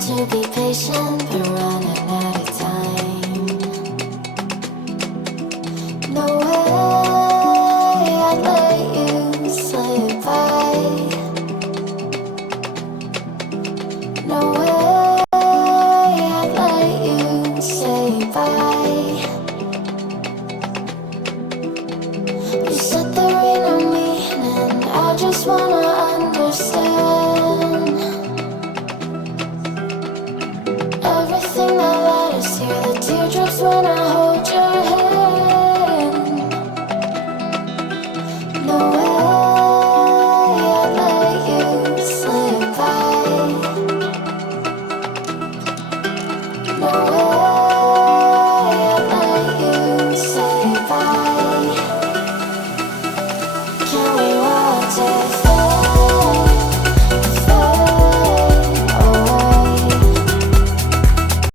to be patient, but running out of time. No way I'd let you slip by. No way I'd let you say bye. You said there ain't no meaning, I just wanna